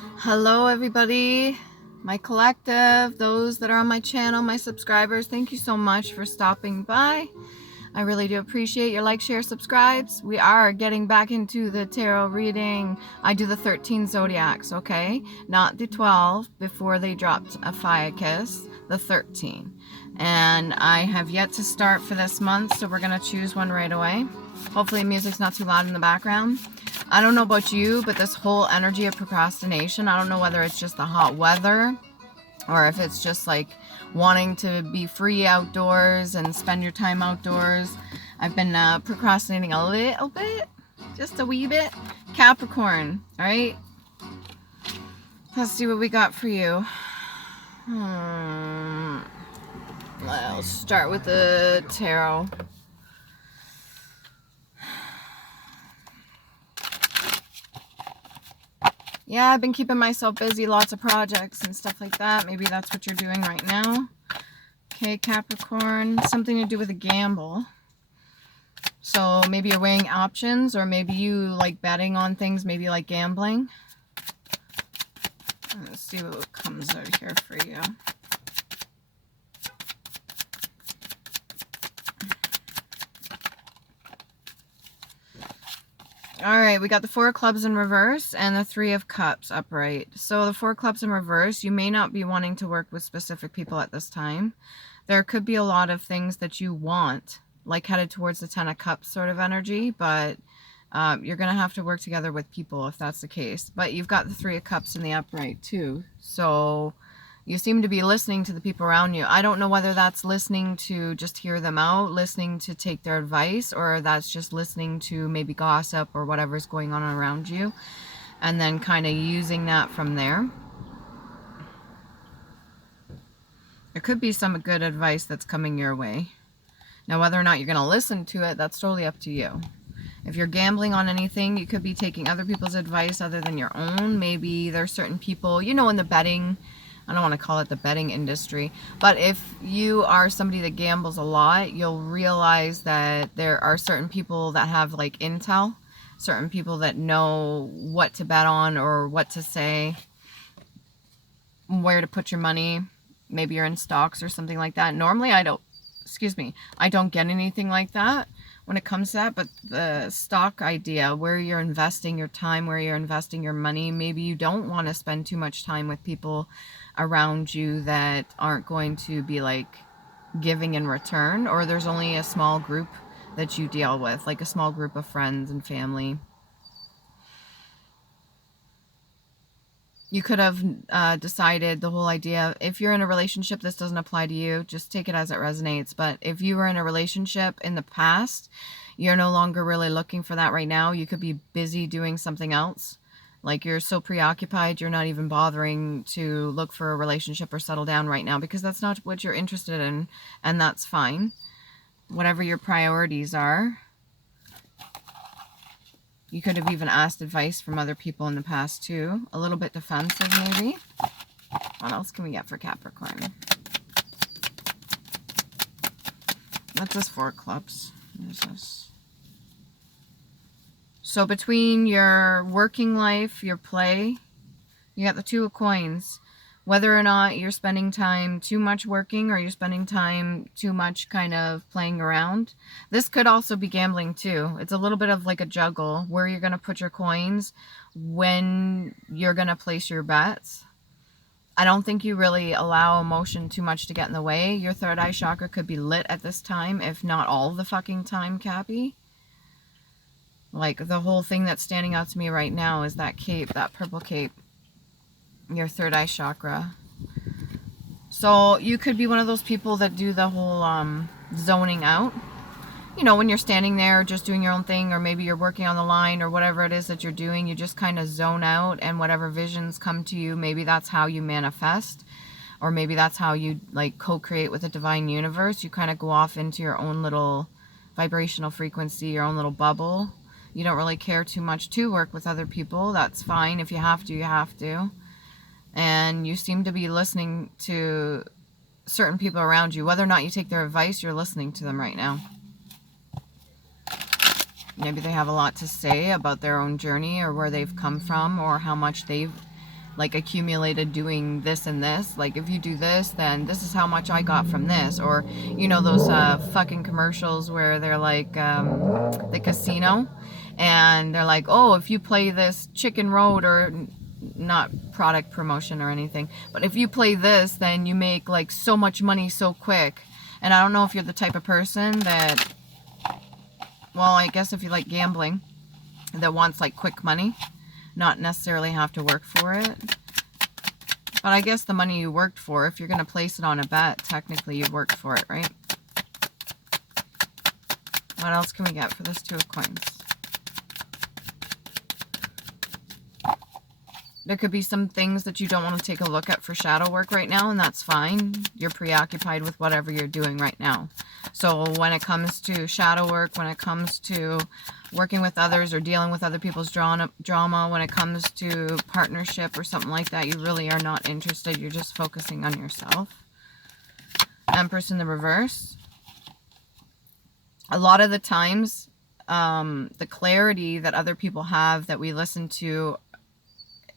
Hello everybody, my collective, those that are on my channel, my subscribers, thank you so much for stopping by. I really do appreciate your like, share, subscribes. We are getting back into the tarot reading. I do the 13 zodiacs, okay? Not the 12 before they dropped a fire kiss, the 13. And I have yet to start for this month, so we're going to choose one right away. Hopefully the music's not too loud in the background. I don't know about you, but this whole energy of procrastination, I don't know whether it's just the hot weather or if it's just like wanting to be free outdoors and spend your time outdoors. I've been procrastinating a little bit, just a wee bit. Capricorn, all right? Let's see what we got for you. I'll start with the tarot. Yeah, I've been keeping myself busy, lots of projects and stuff like that. Maybe that's what you're doing right now. Okay, Capricorn, something to do with a gamble. So maybe you're weighing options, or maybe you like betting on things, maybe like gambling. Let's see what comes out here for you. All right, we got the Four of Clubs in reverse and the Three of Cups upright. So the Four of Clubs in reverse, you may not be wanting to work with specific people at this time. There could be a lot of things that you want, like headed towards the Ten of Cups sort of energy, but you're going to have to work together with people if that's the case. But you've got the Three of Cups in the upright too. So you seem to be listening to the people around you. I don't know whether that's listening to just hear them out, listening to take their advice, or that's just listening to maybe gossip or whatever's going on around you, and then kind of using that from there. There could be some good advice that's coming your way. Now, whether or not you're going to listen to it, that's totally up to you. If you're gambling on anything, you could be taking other people's advice other than your own. Maybe there's certain people, you know, in the betting, I don't want to call it the betting industry, but if you are somebody that gambles a lot, you'll realize that there are certain people that have like intel, certain people that know what to bet on or what to say, where to put your money. Maybe you're in stocks or something like that. Normally I don't get anything like that when it comes to that, but the stock idea, where you're investing your time, where you're investing your money, maybe you don't want to spend too much time with people around you that aren't going to be like giving in return, or there's only a small group that you deal with, like a small group of friends and family. You could have decided the whole idea, if you're in a relationship, this doesn't apply to you, just take it as it resonates. But if you were in a relationship in the past, you're no longer really looking for that right now. You could be busy doing something else. Like you're so preoccupied, you're not even bothering to look for a relationship or settle down right now because that's not what you're interested in, and that's fine. Whatever your priorities are. You could have even asked advice from other people in the past too. A little bit defensive maybe. What else can we get for Capricorn? What's this Four of Clubs? What is this? So between your working life, your play, you got the Two of Coins. Whether or not you're spending time too much working or you're spending time too much kind of playing around. This could also be gambling too. It's a little bit of like a juggle where you're going to put your coins, when you're going to place your bets. I don't think you really allow emotion too much to get in the way. Your third eye chakra could be lit at this time, if not all the fucking time, Cappy. Like the whole thing that's standing out to me right now is that cape, that purple cape. Your third eye chakra. So you could be one of those people that do the whole zoning out. You know, when you're standing there just doing your own thing, or maybe you're working on the line or whatever it is that you're doing, you just kind of zone out, and whatever visions come to you, maybe that's how you manifest, or maybe that's how you like co-create with the divine universe. You kind of go off into your own little vibrational frequency, your own little bubble. You don't really care too much to work with other people. That's fine. If you have to, you have to. And you seem to be listening to certain people around you. Whether or not you take their advice, you're listening to them right now. Maybe they have a lot to say about their own journey, or where they've come from, or how much they've like accumulated doing this and this. Like if you do this, then this is how much I got from this. Or, you know, those fucking commercials where they're like the casino, and they're like, oh, if you play this Chicken Road, or not product promotion or anything, but if you play this, then you make like so much money so quick. And I don't know if you're the type of person that, well, I guess if you like gambling, that wants like quick money, not necessarily have to work for it. But I guess the money you worked for, if you're going to place it on a bet, technically you worked for it, right? What else can we get for this Two of Coins? There could be some things that you don't want to take a look at for shadow work right now, and that's fine. You're preoccupied with whatever you're doing right now. So when it comes to shadow work, when it comes to working with others or dealing with other people's drama, when it comes to partnership or something like that, you really are not interested. You're just focusing on yourself. Empress in the reverse. A lot of the times, the clarity that other people have that we listen to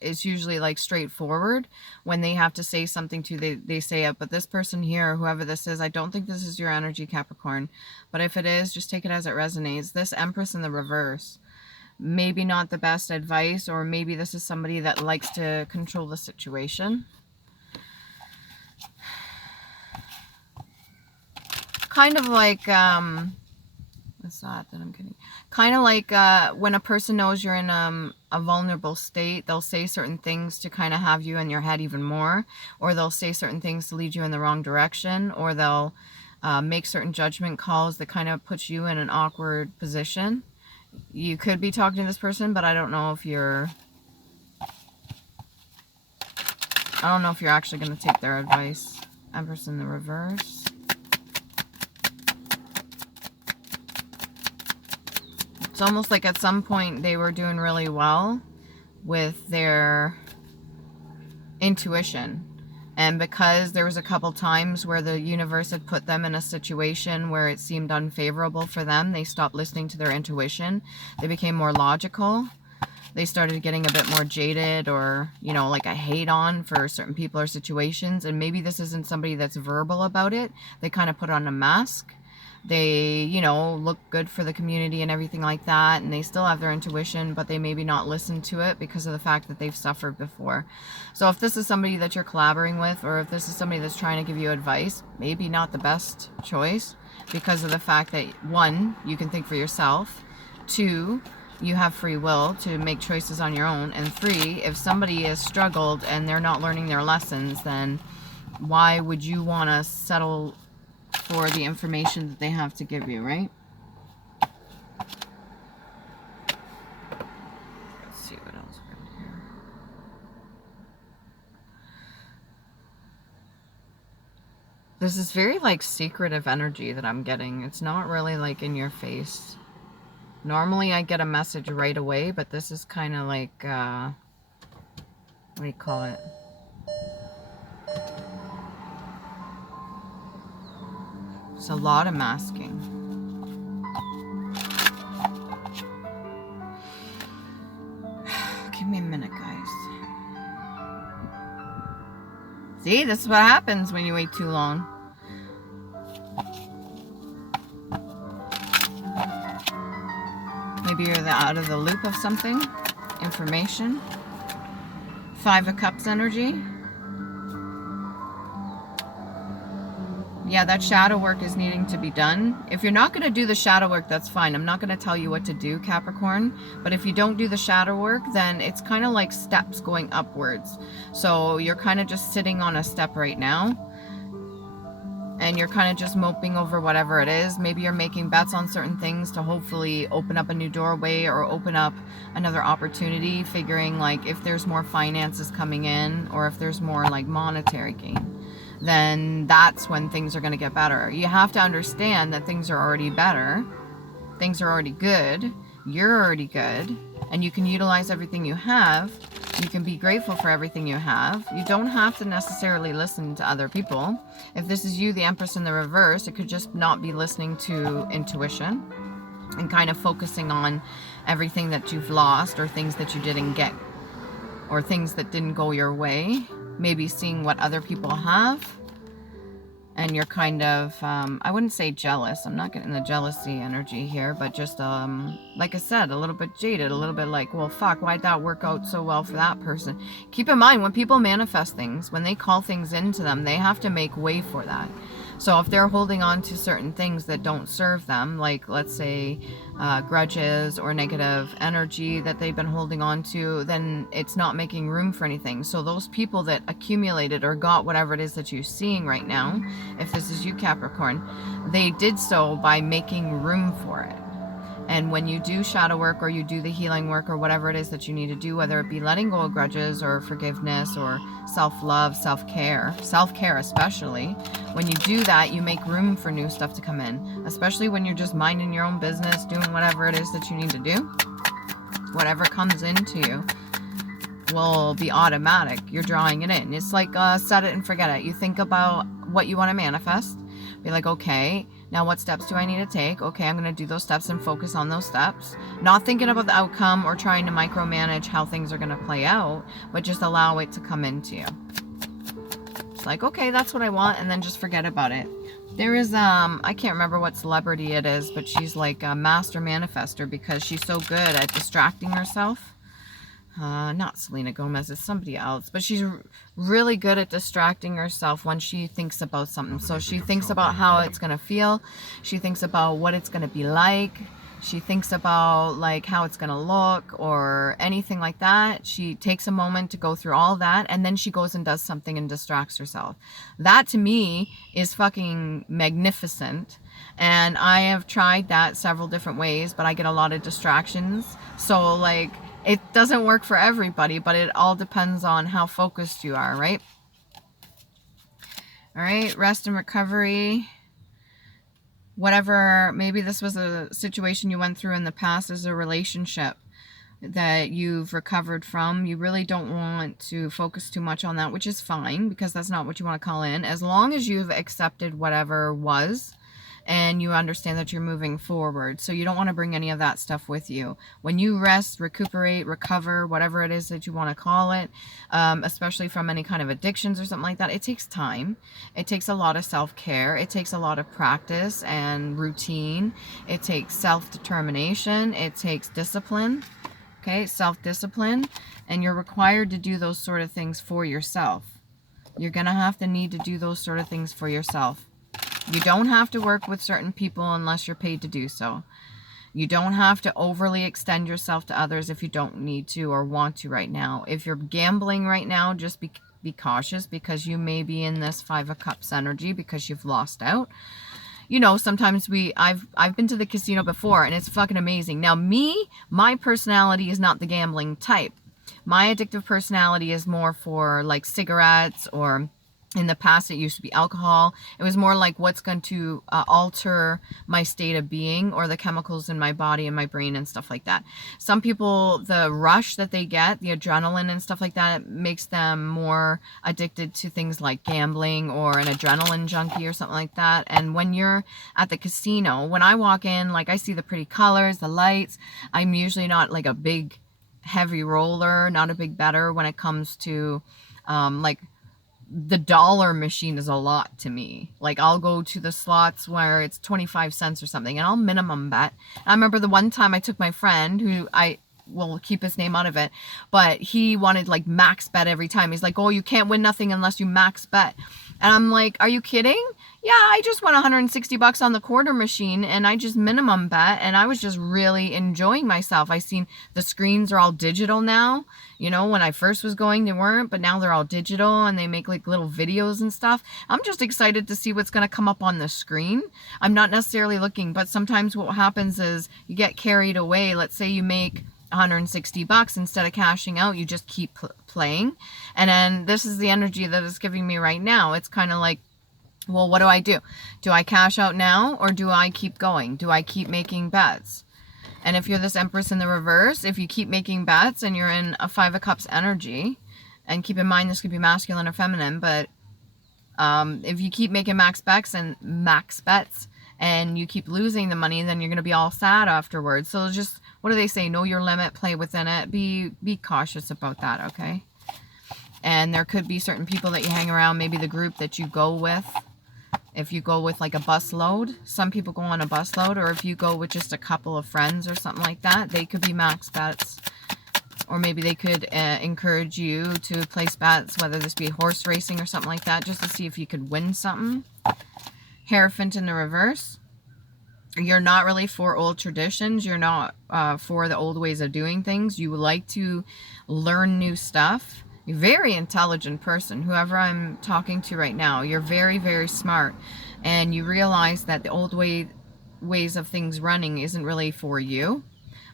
is usually like straightforward. When they have to say something to you, they say it. But this person here, whoever this is, I don't think this is your energy, Capricorn. But if it is, just take it as it resonates. This Empress in the reverse, maybe not the best advice, or maybe this is somebody that likes to control the situation. Kind of like, what's that I'm getting? Kind of like when a person knows you're in a vulnerable state, they'll say certain things to kind of have you in your head even more, or they'll say certain things to lead you in the wrong direction, or they'll make certain judgment calls that kind of put you in an awkward position. You could be talking to this person, but I don't know if you're actually going to take their advice. Empress in the reverse. It's almost like at some point they were doing really well with their intuition. And because there was a couple times where the universe had put them in a situation where it seemed unfavorable for them, they stopped listening to their intuition. They became more logical. They started getting a bit more jaded, or, you know, like a hate on for certain people or situations. And maybe this isn't somebody that's verbal about it. They kind of put on a mask. They, you know, look good for the community and everything like that, and they still have their intuition, but they maybe not listen to it because of the fact that they've suffered before. So if this is somebody that you're collaborating with, or if this is somebody that's trying to give you advice, maybe not the best choice, because of the fact that, one, you can think for yourself, two, you have free will to make choices on your own, and three, if somebody has struggled and they're not learning their lessons, then why would you want to settle for the information that they have to give you, right? Let's see what else we're going to hear. There's this very like secretive energy that I'm getting. It's not really like in your face. Normally I get a message right away, but this is kind of like what do you call it? It's a lot of masking. Give me a minute, guys. See, this is what happens when you wait too long. Maybe you're out of the loop of something. Information. 5 of Cups energy. Yeah, that shadow work is needing to be done. If you're not going to do the shadow work, that's fine. I'm not going to tell you what to do, Capricorn. But if you don't do the shadow work, then it's kind of like steps going upwards. So you're kind of just sitting on a step right now. And you're kind of just moping over whatever it is. Maybe you're making bets on certain things to hopefully open up a new doorway or open up another opportunity, figuring like if there's more finances coming in, or if there's more like monetary gain, then that's when things are going to get better. You have to understand that things are already better. Things are already good. You're already good. And you can utilize everything you have. You can be grateful for everything you have. You don't have to necessarily listen to other people. If this is you, the Empress in the reverse, it could just not be listening to intuition and kind of focusing on everything that you've lost or things that you didn't get, or things that didn't go your way, maybe seeing what other people have, and you're kind of, I wouldn't say jealous, I'm not getting the jealousy energy here, but just, like I said, a little bit jaded, a little bit like, well, fuck, why'd that work out so well for that person? Keep in mind, when people manifest things, when they call things into them, they have to make way for that. So if they're holding on to certain things that don't serve them, like let's say grudges or negative energy that they've been holding on to, then it's not making room for anything. So those people that accumulated or got whatever it is that you're seeing right now, if this is you, Capricorn, they did so by making room for it. And when you do shadow work or you do the healing work or whatever it is that you need to do, whether it be letting go of grudges or forgiveness or self-love, self-care especially, when you do that, you make room for new stuff to come in, especially when you're just minding your own business, doing whatever it is that you need to do. Whatever comes into you will be automatic. You're drawing it in. It's like set it and forget it. You think about what you want to manifest. Be like, okay, now what steps do I need to take? Okay, I'm going to do those steps and focus on those steps. Not thinking about the outcome or trying to micromanage how things are going to play out, but just allow it to come into you. It's like, okay, that's what I want, and then just forget about it. There is, I can't remember what celebrity it is, but she's like a master manifester because she's so good at distracting herself. Not Selena Gomez, it's somebody else, but she's really good at distracting herself when she thinks about something. So she thinks about how it's going to feel. She thinks about what it's going to be like. She thinks about like how it's going to look or anything like that. She takes a moment to go through all that, and then she goes and does something and distracts herself. That to me is fucking magnificent. And I have tried that several different ways, but I get a lot of distractions. So like, it doesn't work for everybody, but it all depends on how focused you are, right? All right, rest and recovery. Whatever, maybe this was a situation you went through in the past as a relationship that you've recovered from. You really don't want to focus too much on that, which is fine because that's not what you want to call in. As long as you've accepted whatever was, and you understand that you're moving forward. So you don't want to bring any of that stuff with you. When you rest, recuperate, recover, whatever it is that you want to call it, especially from any kind of addictions or something like that, it takes time. It takes a lot of self-care. It takes a lot of practice and routine. It takes self-determination. It takes discipline, okay, self-discipline, and you're required to do those sort of things for yourself. You're going to have to need to do those sort of things for yourself. You don't have to work with certain people unless you're paid to do so. You don't have to overly extend yourself to others if you don't need to or want to right now. If you're gambling right now, just be cautious because you may be in this Five of Cups energy because you've lost out. You know, sometimes I've been to the casino before and it's fucking amazing. Now my personality is not the gambling type. My addictive personality is more for like cigarettes, or in the past it used to be alcohol. It was more like what's going to alter my state of being or the chemicals in my body and my brain and stuff like that. Some people, the rush that they get, the adrenaline and stuff like that, makes them more addicted to things like gambling or an adrenaline junkie or something like that. And when you're at the casino, when I walk in, like I see the pretty colors, the lights. I'm usually not like a big heavy roller, not a big better when it comes to like the dollar machine is a lot to me. Like I'll go to the slots where it's 25 cents or something and I'll minimum bet. I remember the one time I took my friend, who I will keep his name out of it, but he wanted like max bet every time. He's like, oh, you can't win nothing unless you max bet. And I'm like, are you kidding? Yeah, I just won $160 on the quarter machine and I just minimum bet, and I was just really enjoying myself. I seen the screens are all digital now. You know, when I first was going, they weren't, but now they're all digital and they make like little videos and stuff. I'm just excited to see what's going to come up on the screen. I'm not necessarily looking, but sometimes what happens is you get carried away. Let's say you make $160, instead of cashing out, you just keep playing. And then this is the energy that it's giving me right now. It's kind of like, well, what do I do? Do I cash out now or do I keep going? Do I keep making bets? And if you're this Empress in the reverse, if you keep making bets and you're in a Five of Cups energy, and keep in mind this could be masculine or feminine, but if you keep making max bets and you keep losing the money, then you're going to be all sad afterwards. So just, what do they say? Know your limit, play within it. Be cautious about that, okay? And there could be certain people that you hang around, maybe the group that you go with. If you go with like a bus load, some people go on a bus load, or if you go with just a couple of friends or something like that, they could be max bets. Or maybe they could encourage you to place bets, whether this be horse racing or something like that, just to see if you could win something. Hierophant in the reverse. You're not really for old traditions. You're not for the old ways of doing things. You like to learn new stuff. You're a very intelligent person, whoever I'm talking to right now. You're very, very smart. And you realize that the old ways of things running isn't really for you.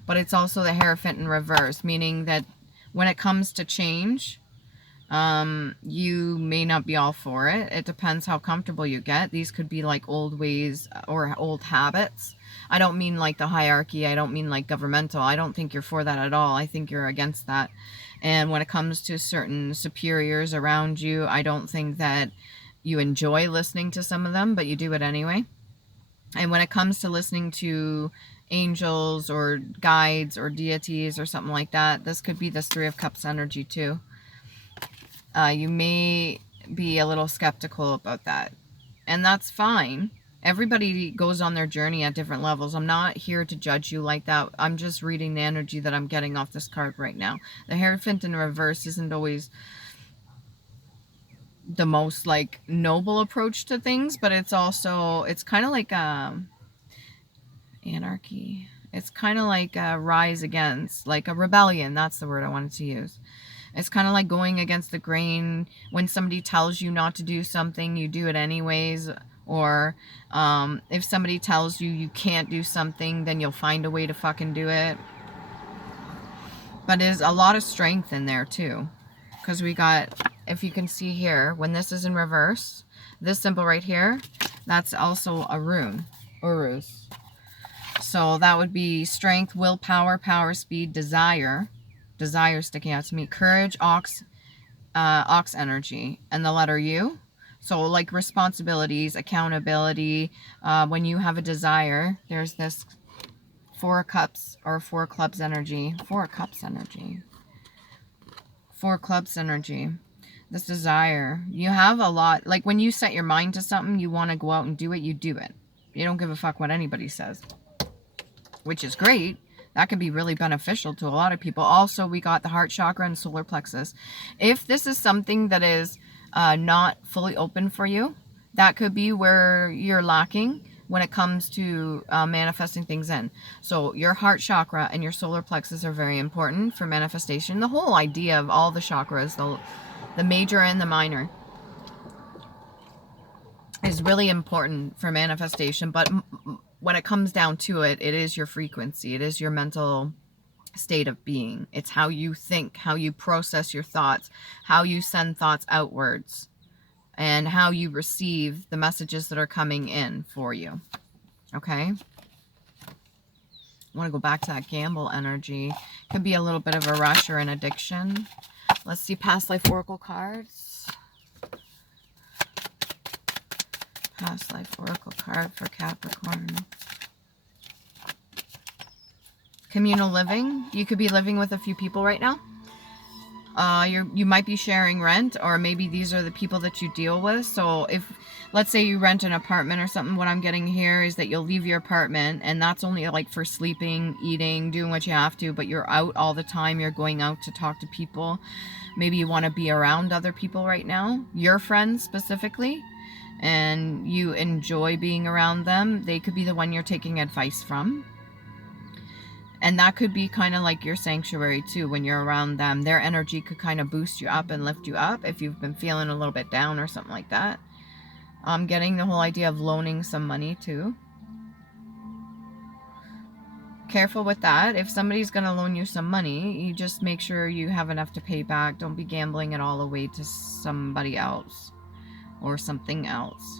But it's also the Hierophant in reverse, meaning that when it comes to change, you may not be all for it. It depends how comfortable you get. These could be like old ways or old habits. I don't mean like the hierarchy. I don't mean like governmental. I don't think you're for that at all. I think you're against that. And when it comes to certain superiors around you, I don't think that you enjoy listening to some of them, but you do it anyway. And when it comes to listening to angels or guides or deities or something like that, this could be this Three of Cups energy too. You may be a little skeptical about that, and that's fine. Everybody goes on their journey at different levels. I'm not here to judge you like that. I'm just reading the energy that I'm getting off this card right now. The Hierophant in reverse isn't always the most like noble approach to things, but it's also, it's kind of like anarchy. It's kind of like a rise against, like a rebellion. That's the word I wanted to use. It's kind of like going against the grain. When somebody tells you not to do something, you do it anyways. Or if somebody tells you you can't do something, then you'll find a way to fucking do it. But there's a lot of strength in there too. Because we got, if you can see here, when this is in reverse, this symbol right here, that's also a rune, Uruz. So that would be strength, willpower, power, speed, desire. Desire sticking out to me. Courage, ox energy, and the letter U. So like responsibilities, accountability. When you have a desire, there's this Four Cups or Four Clubs energy. Four Cups energy. Four Clubs energy. This desire. You have a lot. Like when you set your mind to something, you want to go out and do it, you do it. You don't give a fuck what anybody says. Which is great. That can be really beneficial to a lot of people. Also, we got the heart chakra and solar plexus. If this is something that is not fully open for you, that could be where you're lacking when it comes to manifesting things in. So your heart chakra and your solar plexus are very important for manifestation. The whole idea of all the chakras, the major and the minor, is really important for manifestation. But when it comes down to it, it is your frequency. It is your mental state of being. It's how you think, how you process your thoughts, how you send thoughts outwards, and how you receive the messages that are coming in for you. Okay? I want to go back to that gamble energy. Could be a little bit of a rush or an addiction. Let's see past life oracle cards. Past life oracle card for Capricorn. Communal living. You could be living with a few people right now. You might be sharing rent, or maybe these are the people that you deal with. So if, let's say you rent an apartment or something, what I'm getting here is that you'll leave your apartment, and that's only like for sleeping, eating, doing what you have to, but you're out all the time. You're going out to talk to people. Maybe you want to be around other people right now, your friends specifically, and you enjoy being around them. They could be the one you're taking advice from. And that could be kind of like your sanctuary too. When you're around them, their energy could kind of boost you up and lift you up if you've been feeling a little bit down or something like that. I'm getting the whole idea of loaning some money too. Careful with that. If somebody's going to loan you some money, you just make sure you have enough to pay back. Don't be gambling it all away to somebody else or something else.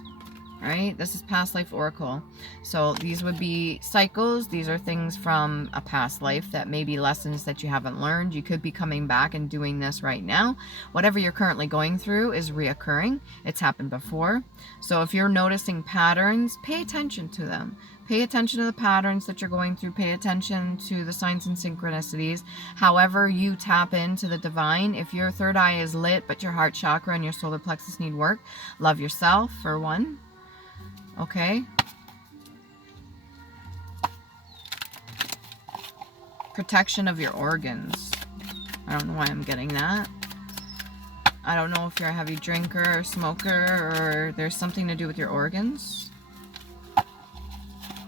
right? This is past life oracle. So these would be cycles. These are things from a past life that may be lessons that you haven't learned. You could be coming back and doing this right now. Whatever you're currently going through is reoccurring. It's happened before. So if you're noticing patterns, pay attention to them. Pay attention to the patterns that you're going through. Pay attention to the signs and synchronicities. However you tap into the divine, if your third eye is lit but your heart chakra and your solar plexus need work, love yourself for one. Okay. Protection of your organs. I don't know why I'm getting that. I don't know if you're a heavy drinker or smoker or there's something to do with your organs.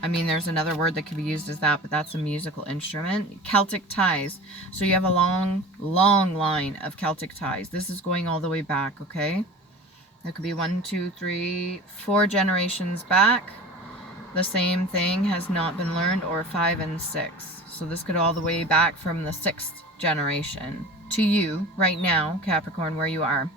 I mean, there's another word that could be used as that, but that's a musical instrument. Celtic ties. So you have a long, long line of Celtic ties. This is going all the way back, okay? There could be 1, 2, 3, 4 generations back. The same thing has not been learned, or 5 and 6. So this could all the way back from the 6th generation to you right now, Capricorn, where you are.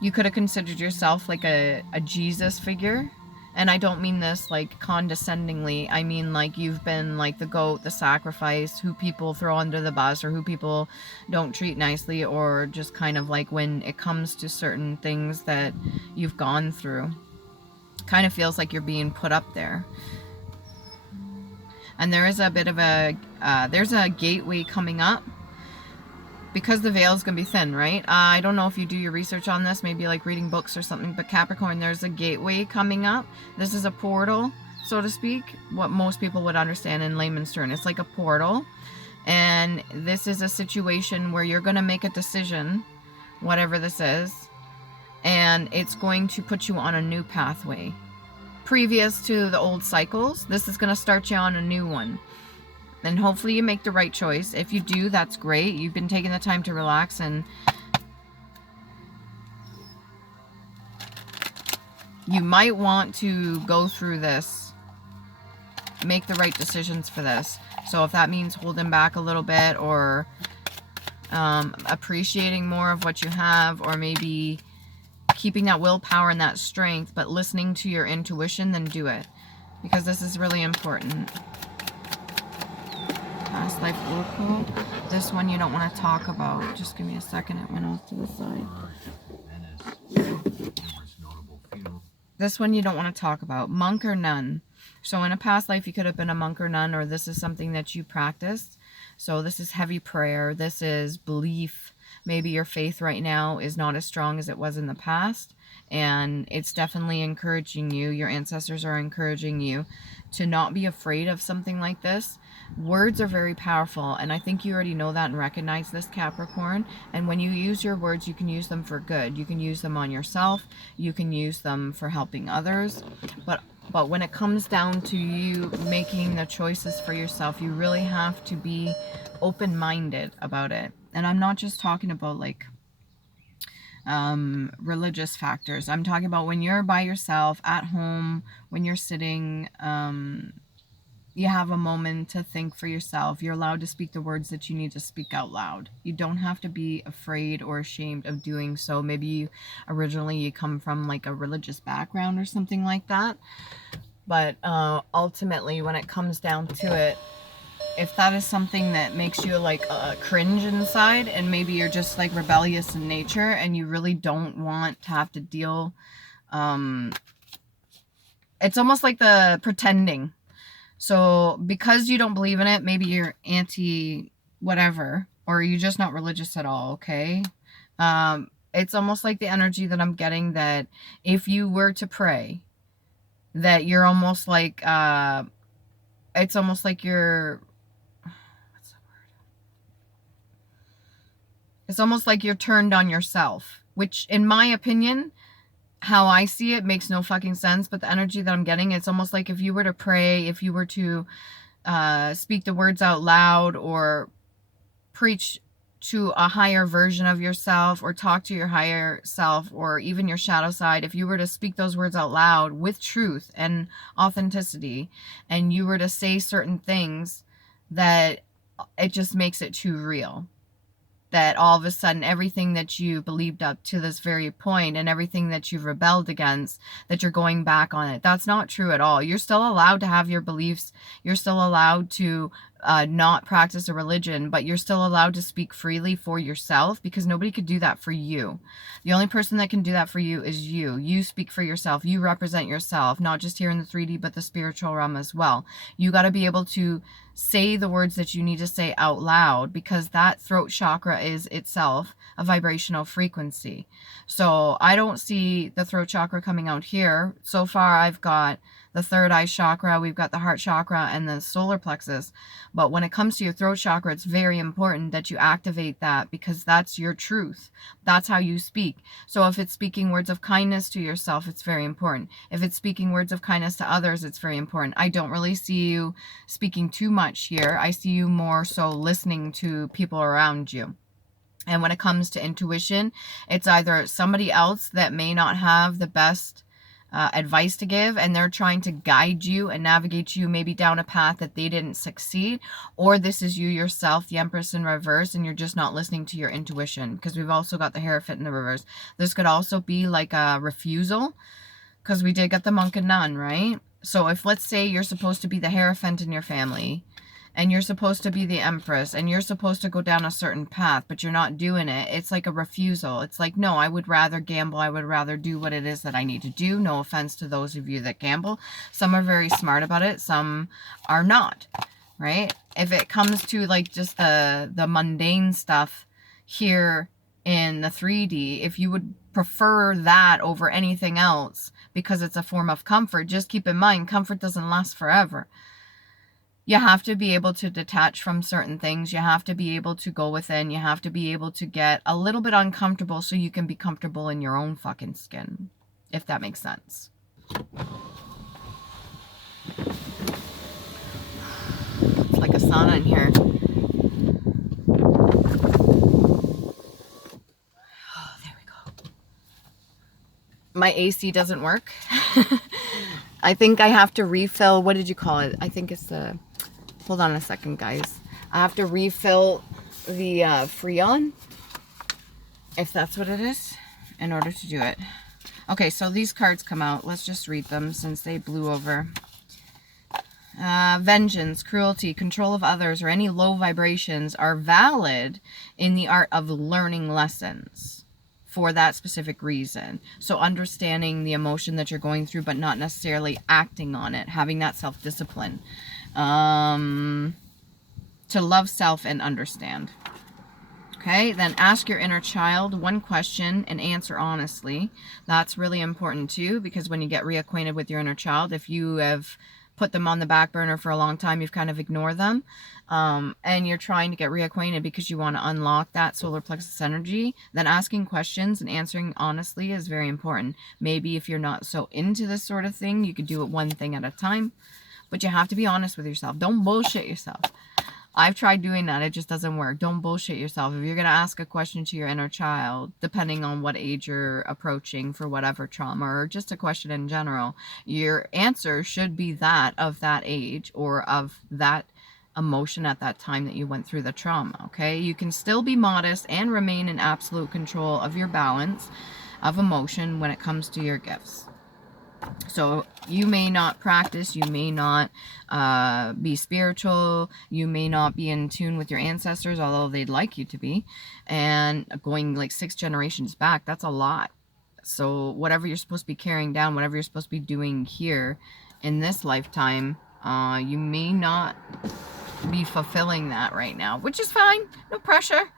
You could have considered yourself like a Jesus figure. And I don't mean this like condescendingly. I mean like you've been like the goat, the sacrifice, who people throw under the bus or who people don't treat nicely, or just kind of like when it comes to certain things that you've gone through. Kind of feels like you're being put up there. And there is a bit of a, there's a gateway coming up. Because the veil is going to be thin, right? I don't know if you do your research on this, maybe like reading books or something, but Capricorn, there's a gateway coming up. This is a portal, so to speak, what most people would understand in layman's terms. It's like a portal, and this is a situation where you're going to make a decision, whatever this is, and it's going to put you on a new pathway. Previous to the old cycles, this is going to start you on a new one. And hopefully you make the right choice. If you do, that's great. You've been taking the time to relax, and you might want to go through this. Make the right decisions for this. So if that means holding back a little bit, or appreciating more of what you have, or maybe keeping that willpower and that strength, but listening to your intuition, then do it. Because this is really important. Past life oracle. This one you don't want to talk about. Just give me a second. It went off to the side. This one you don't want to talk about. Monk or nun. So in a past life you could have been a monk or nun, or this is something that you practiced. So this is heavy prayer. This is belief. Maybe your faith right now is not as strong as it was in the past. And it's definitely encouraging you. Your ancestors are encouraging you to not be afraid of something like this. Words are very powerful, and I think you already know that and recognize this, Capricorn. And when you use your words, you can use them for good. You can use them on yourself. You can use them for helping others. But when it comes down to you making the choices for yourself, you really have to be open-minded about it. And I'm not just talking about like religious factors. I'm talking about when you're by yourself at home, when you're sitting, you have a moment to think for yourself. You're allowed to speak the words that you need to speak out loud. You don't have to be afraid or ashamed of doing so. Maybe originally you come from like a religious background or something like that. But ultimately, when it comes down to it, if that is something that makes you like cringe inside, and maybe you're just like rebellious in nature and you really don't want to have to deal, it's almost like the pretending. So because you don't believe in it, maybe you're anti whatever, or you're just not religious at all, okay? It's almost like the energy that I'm getting, that if you were to pray, that you're almost like, it's almost like you're, what's the word? It's almost like you're turned on yourself, which in my opinion, how I see it, makes no fucking sense. But the energy that I'm getting, it's almost like if you were to pray, if you were to speak the words out loud, or preach to a higher version of yourself, or talk to your higher self, or even your shadow side, if you were to speak those words out loud with truth and authenticity, and you were to say certain things, that it just makes it too real. that all of a sudden everything that you believed up to this very point and everything that you've rebelled against, that you're going back on it. That's not true at all. You're still allowed to have your beliefs. You're still allowed to not practice a religion, but you're still allowed to speak freely for yourself, because nobody could do that for you. The only person that can do that for you is you. You speak for yourself. You represent yourself, not just here in the 3D, but the spiritual realm as well. You got to be able to say the words that you need to say out loud, because that throat chakra is itself a vibrational frequency. So I don't see the throat chakra coming out here. So far I've got the third eye chakra, we've got the heart chakra, and the solar plexus. But when it comes to your throat chakra, it's very important that you activate that, because that's your truth. That's how you speak. So if it's speaking words of kindness to yourself, it's very important. If it's speaking words of kindness to others, it's very important. I don't really see you speaking too much here. I see you more so listening to people around you. And when it comes to intuition, it's either somebody else that may not have the best advice to give, and they're trying to guide you and navigate you maybe down a path that they didn't succeed, or this is you yourself, the Empress in reverse, and you're just not listening to your intuition, because we've also got the Hierophant in the reverse. This could also be like a refusal, because we did get the Monk and Nun, right? So if, let's say, you're supposed to be the Hierophant in your family, and you're supposed to be the Empress, and you're supposed to go down a certain path, but you're not doing it, it's like a refusal. It's like, no, I would rather gamble. I would rather do what it is that I need to do. No offense to those of you that gamble. Some are very smart about it. Some are not, right? If it comes to like just the mundane stuff here in the 3D, if you would prefer that over anything else because it's a form of comfort, just keep in mind, comfort doesn't last forever. You have to be able to detach from certain things. You have to be able to go within. You have to be able to get a little bit uncomfortable so you can be comfortable in your own fucking skin, if that makes sense. It's like a sauna in here. Oh, there we go. My AC doesn't work. I think I have to refill, what did you call it? I think it's the... Hold on a second, guys. I have to refill the Freon, if that's what it is, in order to do it. Okay, so these cards come out. Let's just read them since they blew over. Vengeance, cruelty, control of others, or any low vibrations are valid in the art of learning lessons for that specific reason. So understanding the emotion that you're going through, but not necessarily acting on it, having that self-discipline. To love self and understand. Okay, then ask your inner child one question and answer honestly. That's really important too, because when you get reacquainted with your inner child, if you have put them on the back burner for a long time, you've kind of ignored them, and you're trying to get reacquainted because you want to unlock that solar plexus energy, then asking questions and answering honestly is very important. Maybe if you're not so into this sort of thing, you could do it one thing at a time. But you have to be honest with yourself. Don't bullshit yourself. I've tried doing that. It just doesn't work. Don't bullshit yourself. If you're going to ask a question to your inner child, depending on what age you're approaching for whatever trauma, or just a question in general, your answer should be that of that age or of that emotion at that time that you went through the trauma, okay? You can still be modest and remain in absolute control of your balance of emotion when it comes to your gifts. So you may not practice, you may not be spiritual, you may not be in tune with your ancestors, although they'd like you to be, and going like 6 generations back, that's a lot. So whatever you're supposed to be carrying down, whatever you're supposed to be doing here in this lifetime, you may not be fulfilling that right now, which is fine, no pressure.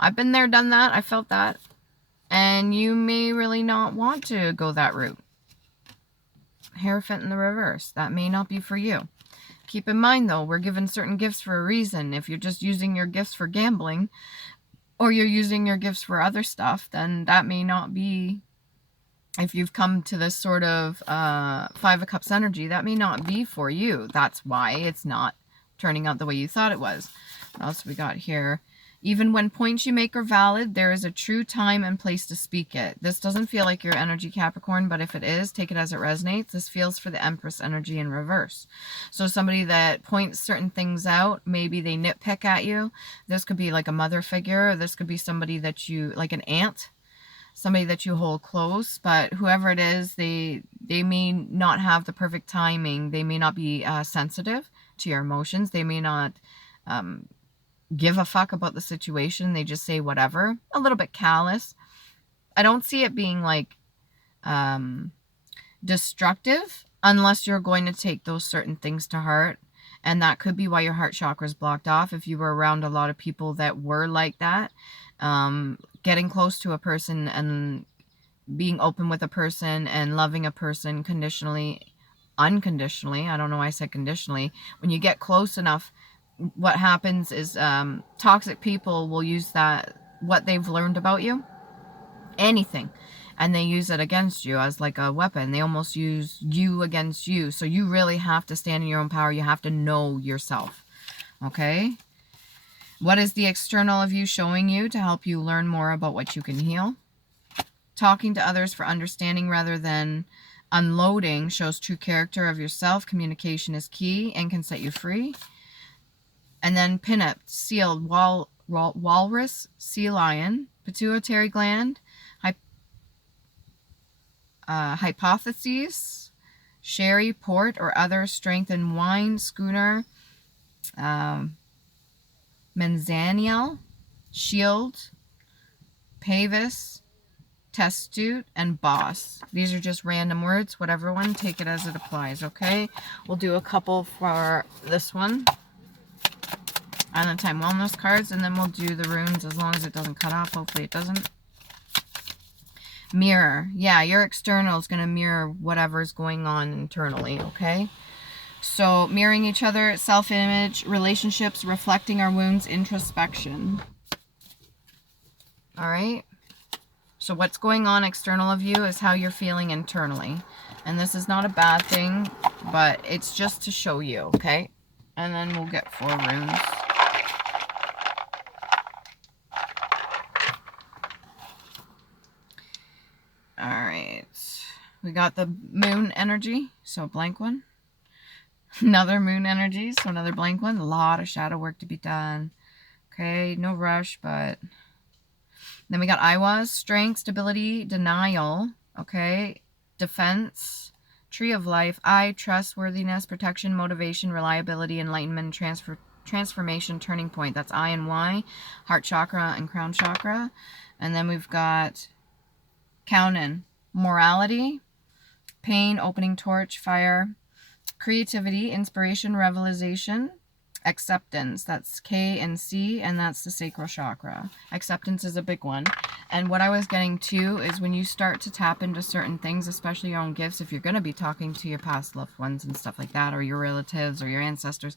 I've been there, done that, I felt that, and you may really not want to go that route. Hierophant in the reverse, that may not be for you. Keep in mind though, we're given certain gifts for a reason. If you're just using your gifts for gambling, or you're using your gifts for other stuff, then that may not be, if you've come to this sort of 5 of Cups energy, that may not be for you. That's why it's not turning out the way you thought it was. What else we got here? Even when points you make are valid, there is a true time and place to speak it. This doesn't feel like your energy, Capricorn, but if it is, take it as it resonates. This feels for the Empress energy in reverse. So somebody that points certain things out, maybe they nitpick at you. This could be like a mother figure. Or this could be somebody that you, like an aunt, somebody that you hold close, but whoever it is, they may not have the perfect timing. They may not be sensitive to your emotions. They may not give a fuck about the situation. They just say whatever. A little bit callous. I don't see it being like destructive unless you're going to take those certain things to heart. And that could be why your heart chakra is blocked off. If you were around a lot of people that were like that, getting close to a person and being open with a person and loving a person conditionally, unconditionally, I don't know why I said conditionally, when you get close enough, what happens is toxic people will use that, what they've learned about you, anything, and they use it against you as like a weapon. They almost use you against you. So you really have to stand in your own power. You have to know yourself. Okay? What is the external of you showing you to help you learn more about what you can heal? Talking to others for understanding rather than unloading shows true character of yourself. Communication is key and can set you free. And then pinup, sealed, walrus, sea lion, pituitary gland, hypotheses, sherry, port, or other strengthened wine, schooner, Menzaniel, shield, pavis, testute, and boss. These are just random words. Whatever one, take it as it applies, okay? We'll do a couple for this one. And the time wellness cards, and then we'll do the runes as long as it doesn't cut off. Hopefully it doesn't. Mirror. Yeah, your external is going to mirror whatever's going on internally, okay? So, mirroring each other, self-image, relationships, reflecting our wounds, introspection. All right? So, what's going on external of you is how you're feeling internally. And this is not a bad thing, but it's just to show you, okay? And then we'll get 4 runes. All right. We got the moon energy, so a blank one. Another moon energy, so another blank one. A lot of shadow work to be done. Okay, no rush, but... Then we got Iwas, strength, stability, denial. Okay, defense, tree of life, trustworthiness, protection, motivation, reliability, enlightenment, transformation, turning point. That's I and Y, heart chakra and crown chakra. And then we've got Kaunin, morality, pain, opening torch, fire, creativity, inspiration, revelation, acceptance. That's K and C, and that's the sacral chakra. Acceptance is a big one. And what I was getting to is when you start to tap into certain things, especially your own gifts, if you're going to be talking to your past loved ones and stuff like that, or your relatives or your ancestors,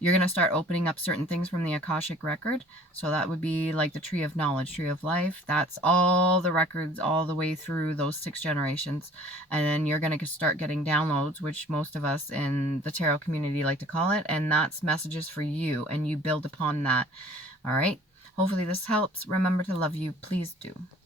you're going to start opening up certain things from the Akashic record. So that would be like the tree of knowledge, tree of life. That's all the records all the way through those 6 generations. And then you're going to start getting downloads, which most of us in the tarot community like to call it. And that's messages for you, and you build upon that. All right. Hopefully this helps. Remember to love you. Please do.